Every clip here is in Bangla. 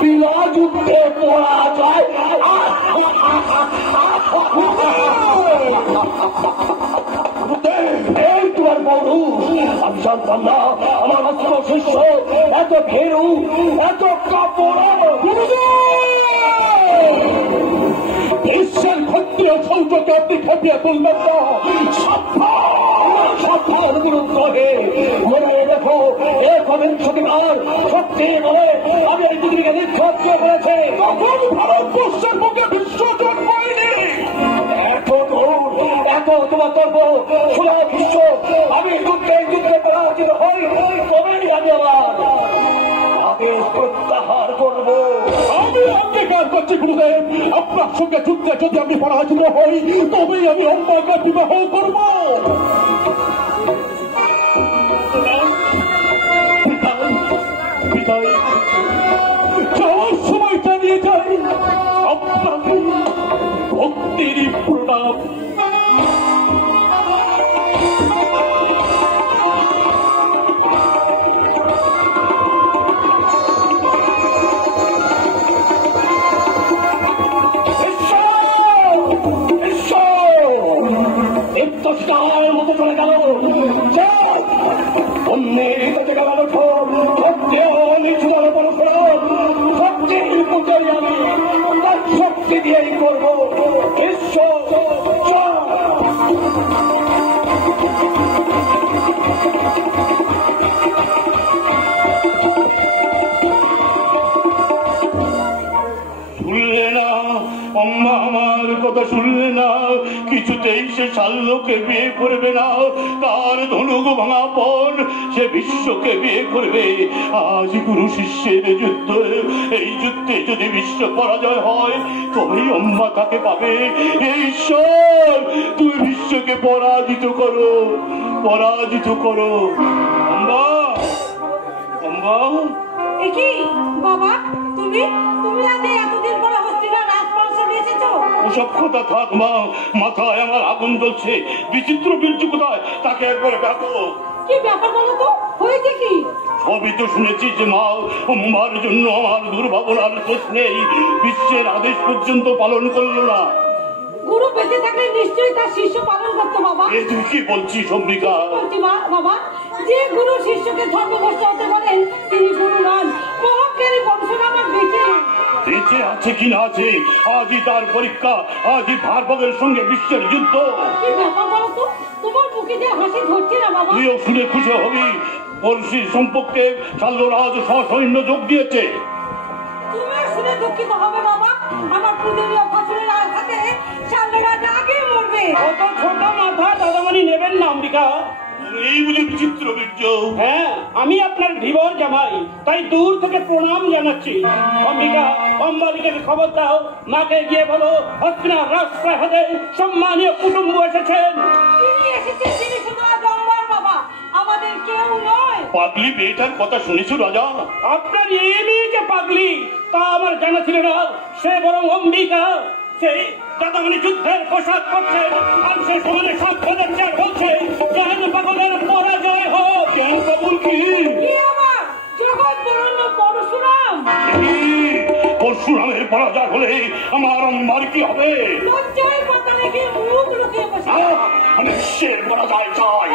বিনা যুদ্ধে পরাজয়। এই তোমার বড়, আমি জানতাম না আমার অস্ত্র শিষ্য এত ভেরু, এত কাপড়। বিশ্বের ক্ষত্রিয় সৌজকে আপনি খেপিয়ে তুলবেন না। সাবধান গুরুত্বে মনে দেখো, একবিংশতিবার সত্যি বলে আমি এই পৃথিবীকে নিক্ষেপ করেছে। তখন ভারতবর্ষের বুকে বিশ্বজোট হয়নি। এত তোমার তর্ক শোনা বিশ্ব, আমি যুদ্ধে পরাজিত হই, তবেই আমি আগে প্রত্যাহার করব। আমি অঙ্গীকার করছি গুরুদেব, আপনার সঙ্গে যুদ্ধে যদি আমি পরাজিত হই তবেই আমি অম্বাকে বিবাহ করব। যাওয়ার সময় জানিয়ে যাই আপনাকে ভক্তির প্রণাম। মতো চলে গেল অন্যের কাছে গেল শক্তি দিয়েই করবো। শুনলে না আম্মা, আমার কথা শুনলে না? কিছুতেই সে শাল্যকে বিয়ে করবে না। তার ধনুক ভাঙা পর সে বিশ্বকে বিয়ে করবে। আজ গুরু শিষ্যের যুদ্ধ, এই যুদ্ধে যদি বিশ্ব পরাজয় হয় তবেই আম্মা তাকে পাবে। ঈশ্বর, তুমি বিশ্বকে পরাজিত করো, পরাজিত করো। আম্মা, আম্মা। কি বাবা, তুমি তুমি এতদিন পরে হস্তিনার রাজপ্রাসাদে এসেছো? ওসব কথা থাক মা, মাথায় আমার আগুন জ্বলছে। বিচিত্র বীর্য কোথায় তাকে একবার ডাকো। কি ব্যাপার বলো তো, হয়েছে কি? সবই তো শুনেছি যে মা, আম্মার জন্য আমার দুর্ভাবনার শেষ নেই। বিশ্বের আদেশ পর্যন্ত পালন করলো না। গুরু বেঁচে থাকলে নিশ্চয়ই তার শিষ্য পালন করতো বাবা। তুই কি বলছিস অম্বিকা? বলছি বাবা, যে গুরু শিষ্যকে ধর্মভ্রষ্ট হতে বলেন তিনি গুরু নন। মহাজ্ঞানী পরশুরাম বেঁচে বেঁচে আছে কি না আছে, আজই তার পরীক্ষা। আজই ভারভগের সঙ্গে বিশ্বের যুদ্ধ। কি ব্যাপার বলো তো, তোমার মুখে যে হাসি ধরছে না বাবা। তুইও শুনে খুশি হবি, পরশির সম্পর্কে শাল্যরাজ সসৈন্য যোগ দিয়েছে। তুমিও শুনে দুঃখিত হবে বাবা। আমার পূজনীয় ফসলের হাতে শাল্যরাজ আগে মরবে। অত ছোট মাথা দাদামণি নেবেন না অম্বিকা। এই বুঝে বিচিত্র বীর্য? হ্যাঁ, আমি আপনার ধীবর জামাই, তাই দূর থেকে প্রণাম জানাচ্ছি। অম্বিকা, অম্বালিকে খবর দাও, মাকে গিয়ে বলো হস্তিনার রাজপ্রাসাদে সম্মানীয় কুটুম্ব এসেছেন। তিনি এসেছেন, তিনি শুধু আজ অম্বার বাবা, আমাদের কেউ নয়। পাগলি মেয়েটার কথা শুনেছো রাজা? আপনার এই মেয়ে যে পাগলি তা আমার জানা ছিল না। সে বরং অম্বিকা, সেই দাদামণি যুদ্ধের পোশাক করছে আর সে সমানে সব বলছে জয়ন পাগলের পরাজয় হোক। কেবল কি আবার জগৎ বরণ্য পরশুরাম? পরশুরামের পরাজয় হলে আমার অম্বার কি হবে? লজ্জায় মাথা রেখে মুখ লুকিয়ে বসে। আমি বিশ্বের পরাজয় চাই।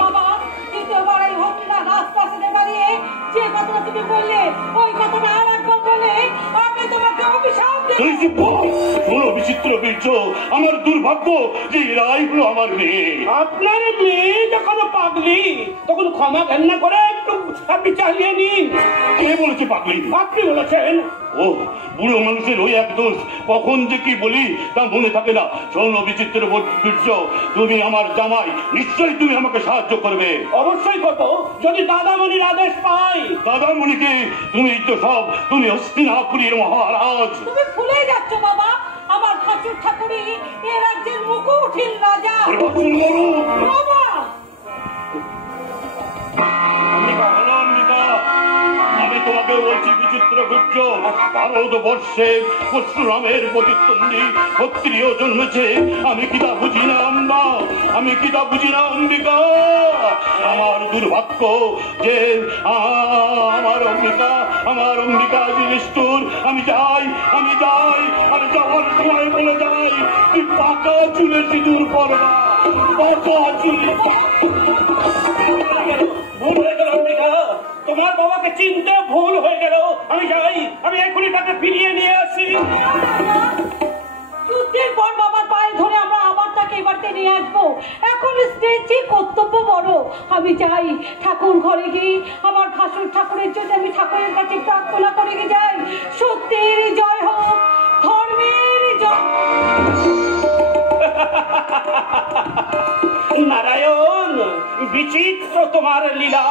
বাবা, দ্বিতীয়বার এই হস্তিনার রাজপ্রাসাদে দাঁড়িয়ে যে কথাটা তুমি বললে ওই কথাটা আর একবার বলে আমি তোমাকে অভিশাপ দেব। শোনো বিচিত্র বীর্য, আমার দুর্ভাগ্য যে এরাই হলো আমার মেয়ে। আপনার মেয়ে যখন পাগলি তখন ক্ষমা ঘেন্না করে একটু আপনি চালিয়ে নিন। কে বলেছে পাগলি? আপনি বলেছেন। ও বুড়ো মানুষের ওই এক দোষ, কখন যে কি বলি তা মনে থাকে না। শোনো বিচিত্র বীর্য, তুমি আমার জামাই, নিশ্চয়ই তুমি আমাকে সাহায্য করবে। অবশ্যই করবো, যদি দাদামণির আদেশ পাই। দাদামণিকে তুমি তো সব, তুমি হস্তিনাপুরীর মহারাজ। তুমি ভুলে যাচ্ছ বাবা, আমার ঠাকুর ঠাকুরি এ রাজ্যের মুকুটহীন রাজা। বাবা, আমি তোমার তোমাকে বলছি বিচিত্র গুজ্জ, ভারতবর্ষে পরশুরামের প্রতিদ্বন্দ্বী ক্ষত্রিয় জন্মেছে। আমি কি তা বুঝি না আম্মা? আমি কি তা বুঝি না অম্বিকা? আমার দুর্ভাগ্য যে আমার অম্বিকা নিষ্ঠুর। আমি যাই, আমি যাওয়ার সময় বলে যাই, তুই পাকা চুলে সিঁদুর করবা, পাকা চুলে। ভুল হয়ে গেল অম্বিকা, তোমার বাবাকে চিনতে ভুল হয়ে গেল। আমি যাই, আমি এখনই তাকে ফিরিয়ে নিয়ে আসি। যুদ্ধের পর বাবার পায়ে ধরে আমরা আবার তাকে এবারতে নিয়ে আসবো। এখন স্ত্রীর কর্তব্য বড়। আমি যাই, ঠাকুর ঘরে গিয়ে আমার ভাসুর ঠাকুরের জন্য আমি ঠাকুরের কাছে প্রার্থনা করে যাই, সত্যের জয় হোক, ধর্মের জয়। নারায়ণ, বিচিত্র তোমার লীলা।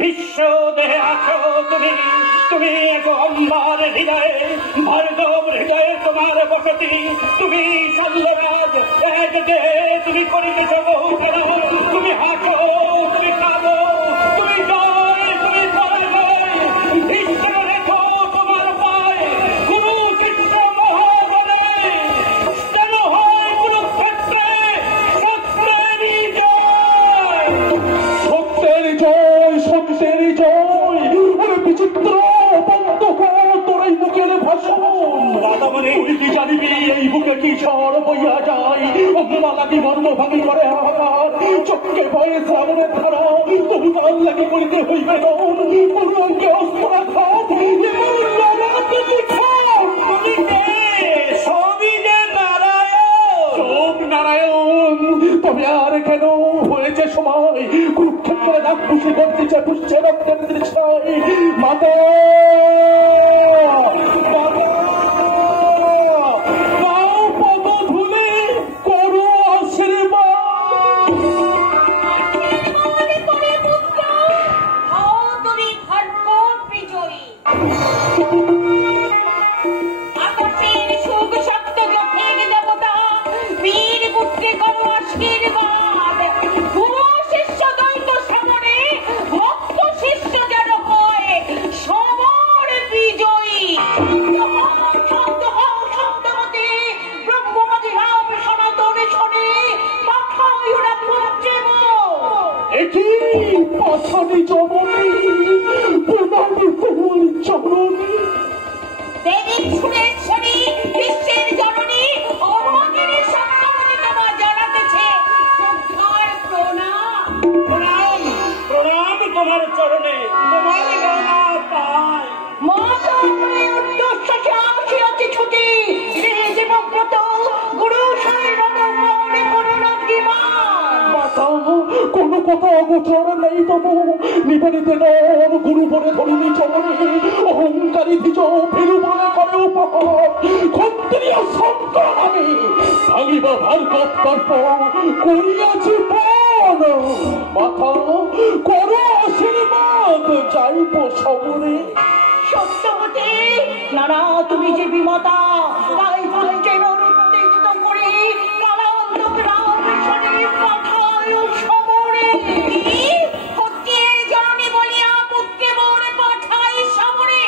বিশ্ব দেহে আছো তুমি, তুমি এক অম্বার হৃদয়ে, ভার্গব হৃদয়ে তোমার বসতি। তুমি শল্যরাজ, এক দেহে তুমি করিতেছ বহু খেলা। তুমি হাসো, তুমি কাঁদো, তুমি জয়, তুমি পরাজয়। বিশ্ব রেখো তোমার পায়, গুরু শিষ্য মহাবলে। কেন হয় কুরুক্ষেত্রে সত্যেরই জয়। সত্যের জয়, সত্যের জয়। ওরে বিচিত্র বন্ধ কর তোর এই মুখের ভাষণ। তুই কি জানিবি এই বুকে কি ঝড় বইয়া যায়? মালা কি মর্ম ভাঙি করে হাহাকার, চোখকে ভয়ে শ্রাবণের ধারা। তবু কাল লাগে বলিতে হইবে নন, পুরোকে অস্ত্র খাত, সবই যে নারায়ণ। সব নারায়ণ। তবে আর কেন হয়েছে সময়, কুরুক্ষেত্রে রাগ পুষে করতেছে, পুষছে রক্তের দৃশ্যয়। মাতা পাথানি জমনি প্রণামী তোমার চরণে। দেবী সুরেশ্বরী, বিশ্বের জননী, অভাগিনী সন্তানকে তোমার জানাতেছে শ্রদ্ধার প্রণাম। প্রণাম, প্রণাম তোমার চরণে, তোমার গলা পায়। মাতা উদ্দেশ্য আসিয়াছি ছুটি, জীবব্রত গুরু শরণে করুণাঙ্গিমান। মাতা কোনো কথা অগোচর নেই তবু, নিবেদিতে নন গুরু বলে ধরিনি চরণে। অহংকারী ভিজ ফেরু বলে করে উপহার, ক্ষত্রিয় সন্তান আমি ভাঙিব ভার্গব তর্প করিয়াছি পণ। মাতা করো আশীর্বাদ, যাইব সবরে। সত্যবতী, নানা তুমি যে বিমতা, তাই তুমি যেমন উত্তেজিত করে কালান্তক রাম মিশনে পাঠায় সমরে। পুত্রের জননী বলিয়া পুত্রে মোর পাঠাই সমরে।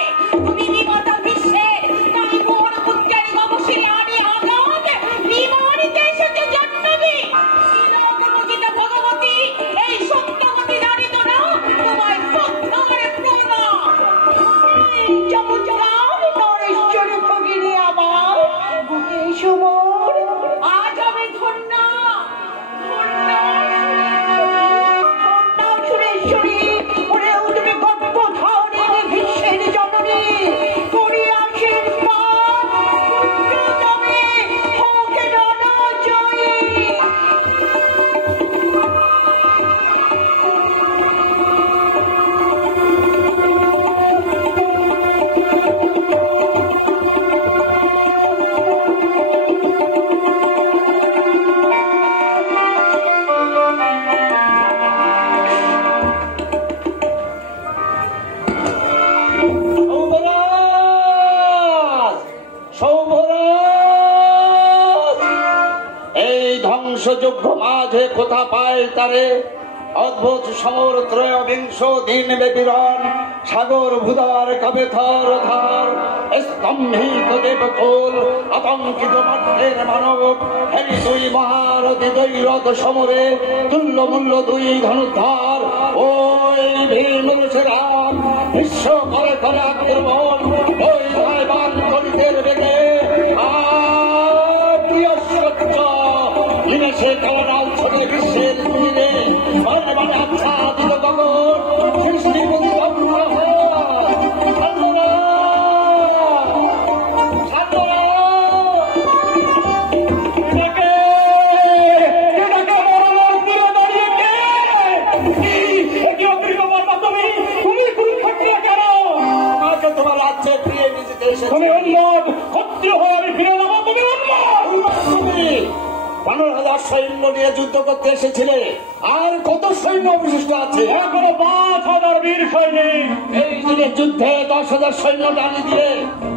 তুমি বিমতা বিশ্বে, তাই মোর পুত্রের গবশে আনি আঘাত, বিমানিতে এসেছে জন্মবি। লোকমুচিত ভগবতী, এই সত্যবতী জানিত না তোমায় শ্রদ্ধার প্রণাম। চমৎকার নরেশ্বরী ভগিনী আমার বুকে সুমন, আজ আমি ধন্য ধন্য সুরেশ্বরী। ওরে উঠবে গর্ব ধারণী বিশ্বের জননী, করি আশীর্বাদ পুত্রতমে হোক রণজয়ী। সৌভরাজ, সৌভরাজ, এই ধ্বংসযোগ্য মাঝে কোথা পায় তারে? অদ্ভুত সমর ত্রয়োবিংশ দিন ব্যাপী রণ, সাগর ভুদার কবে থর থর স্তম্ভিত দেবকুল আতঙ্কিত মাঠের মানব হেরি দুই মহারথী দৈরথ সমরে তুল্য মূল্য দুই ধনুর্ধর ওই ভীম রাম বিশ্ব করে করে আক্রমণ ওই ভাইবান কলিতের বেগে প্রিয় সত্য বিদেশে কালার ছোটে বিশ্বের দিনে মানে মানে আচ্ছাদিত গগন সৃষ্টি তুমি উন্মত ক্ষত্রিয় হয়ে আমি ফিরে যাবো। তুমি তুমি 15,000 সৈন্য নিয়ে যুদ্ধ করতে এসেছিলে, আর কত সৈন্য অবশিষ্ট আছে? এখনো 5,000 বীর সৈনিক। এই দিনের যুদ্ধে 10,000 সৈন্য ডালি দিয়ে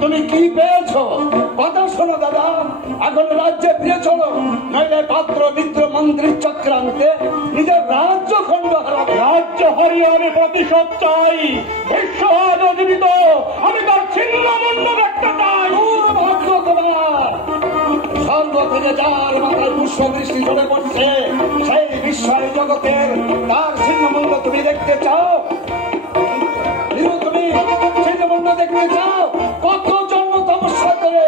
তুমি কি পেয়েছো? কথা শোনো দাদা, এখন রাজ্যে ফিরে চলো, নইলে পাত্র মিত্র মন্ত্রীর চক্রান্তে নিজের রাজ্য খণ্ড হারাবে। রাজ্য হারিয়ে আমি প্রতিশোধ চাই। বিশ্ব আজ জীবিত, আমি তার ছিন্ন মন্ড একটা চাই। ভাগ্য তোমার স্বর্গ থেকে যার মাথায় পুষ্প বৃষ্টি ঝরে পড়ছে, সেই বিস্ময় জগতের তার ছিন্নমূল্য তুমি দেখতে চাও? তুমি ছিন্নমূল্য দেখতে চাও? কত জন্ম তপস্যা করে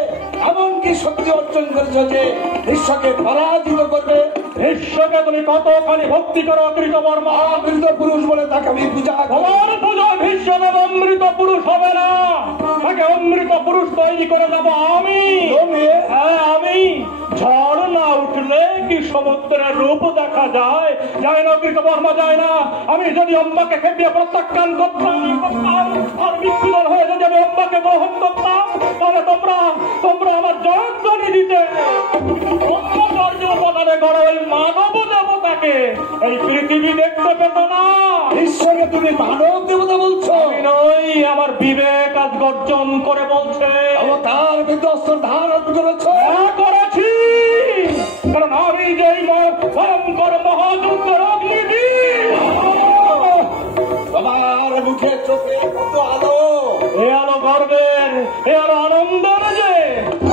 এমনকি শক্তি অর্জন করেছো যে বিশ্বকে পরাজিত করবে? বিশ্বকে তুমি কতখানি ভক্তি করো অমৃত বর্মা। অমৃত পুরুষ বলে তাকে আমি পূজা করি। তোমার পূজায় বিশ্বদেব অমৃত পুরুষ হবে না, তাকে অমৃত পুরুষ তৈরি করে দেবো আমি। হ্যাঁ আমি। ঝড় না উঠলে কি সমুদ্রের রূপ দেখা যায়? যায় না অমৃত বর্মা, যায় না। আমি যদি অম্বাকে খেপিয়ে প্রত্যাখ্যান করতাম আর বিচ্ছুদন হয়ে যদি আমি অম্বাকে গ্রহণ করতাম, তাহলে তোমরা আমার জয়ধ্বনি দিতে। মানব দেবতাকে এই পৃথিবী দেখতে পেত না। ঈশ্বরকে তুমি মানব দেবতা বলছো? নই, আমার বিবেক আজ গর্জন করে বলছে। তার বিধ্বস্ত ধারণ করেছো? করেছি, কারণ আমি যেই ভয়ঙ্কর মহাযুদ্ধের অগ্নিবীর। তোমার মুখে চোখে কত আলো! এ আলো গর্বের, এ আলো আনন্দের যে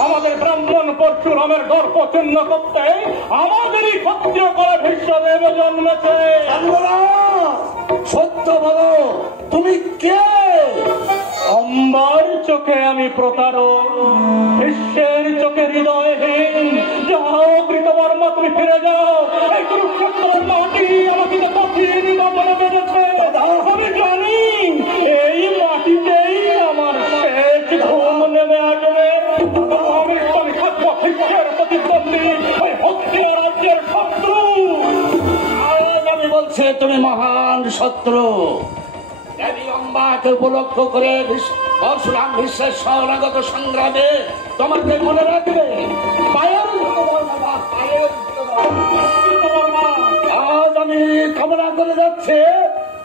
আমাদের ব্রাহ্মণ পরশুরামের গর্ব চিহ্ন করতে আমাদেরই ক্ষত্রিয় করে বিশ্বদেব জন্মেছে। সত্য বলো, তুমি কে? অম্বার চোখে আমি প্রতারক, বিশ্বের চোখে হৃদয়হীন। যাও কৃতবর্মা, তুমি ফিরে যাও। এই কুরুক্ষেত্রের মাটি আমাকে কঠিন বলে বেড়েছে। আমি জানি এই মাটিতেই আমার শেষ ঘুম নেমে আসবে। আমি থাকবো বিশ্বের প্রতিদ্বন্দ্বী, ভক্তীয় রাজ্যের শত্রু। আমি বলছি তুমি মহান শত্রু। দেবী অম্বাকে উপলক্ষ করে পরশুরাম বিশ্বের শরণাগত সংগ্রামে তোমাকে মনে রাখবে। আজ আমি কামনা করে যাচ্ছে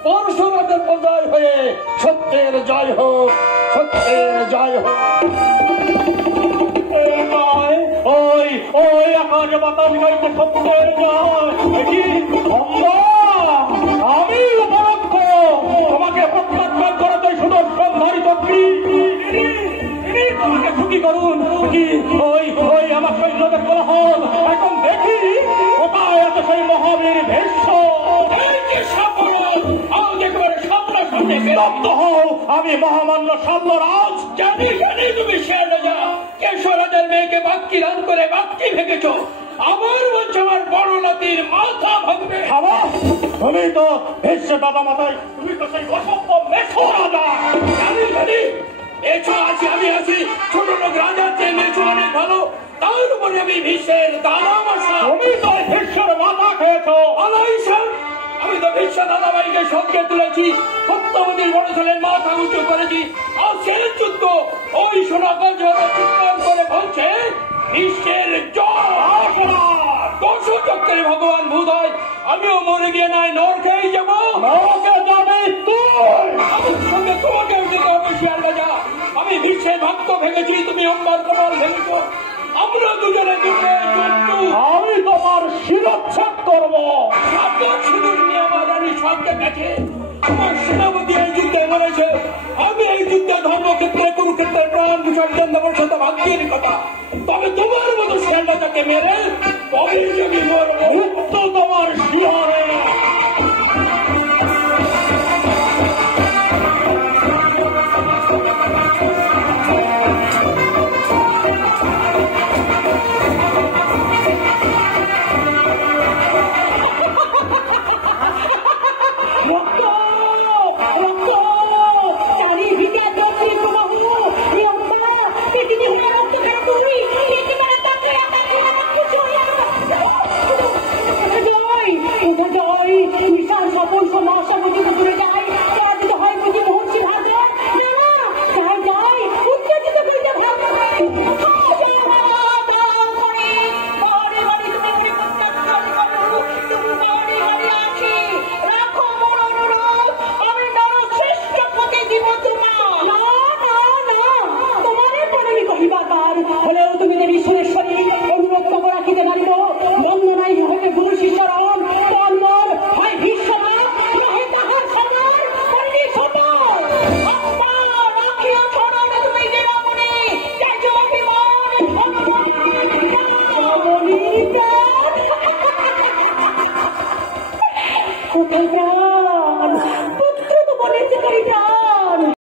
পরশুরামের জয় হয়ে সত্যের জয় হোক, সত্যের জয় হোক। ওই ওই আকাশ বাতাস গাইতে সত্যের জয়। আমি উপলক্ষ তোমাকে প্রত্যাখ্যান করাতে সুদর্শন ধারিত তোমাকে ছুটি করুন। ওই ওই আমার সৈন্যদের কোলাহল, এখন দেখি কোথায় আছে সেই মহাবীর ভীষ্ম। আমি মহামান্য সাল্যরাজ। জানি জানি তুমি শেররাজা, কেশরাজের মেয়েকে বাক্কি দান করে বাক্কি ভেঙেছ। আমার বলছে আমার বড় নাতির মাথা ভাঙবে। তুমি তো ভীষ্ম দাদা মাথায়, তুমি তো সেই অসভ্য মেছো রাজা। জানি জানি মেছো আছি, আমি আছি। ছোট লোক রাজার চেয়ে মেছো অনেক ভালো। তার উপরে আমি ভীষ্মের দাদা মশা। তুমি তো ভীষ্মের মাথা খেয়েছো। আমি তো বিশ্ব দাদাভাইকে সঙ্গে তুলেছি, সত্যবতীর বড় ছেলের মাথা উঁচু করেছি। আর সেই যুদ্ধ ওই সোনাগঞ্জ চিৎকার করে বলছে বিশ্বের দশ চক্রে ভগবান ভূদয়। আমিও মরে গিয়ে নাই নর খেয়ে যাবো। আমার সঙ্গে তোমাকে যেতে হবে শিয়াল রাজা। আমি বিশ্বের ভাগ্য ভেঙেছি, তুমি অম্বার কপাল ভেঙেছ। আমরা দুজনে আমি তোমার শিরচ্ছেদ করবো। সিঁদুর নিয়ে আমার রানী সঙ্গে গেছে। আমার সেনাপতি এই যুদ্ধে মরেছে, আমি এই যুদ্ধে ধর্মক্ষেত্রে কুরুক্ষেত্রে প্রাণ বিসর্জন দেবো, সেটা ভাগ্যের কথা। তবে তোমার মতো সেনাটাকে মেরে তবে যদি মরবো, তো তোমার শিহরে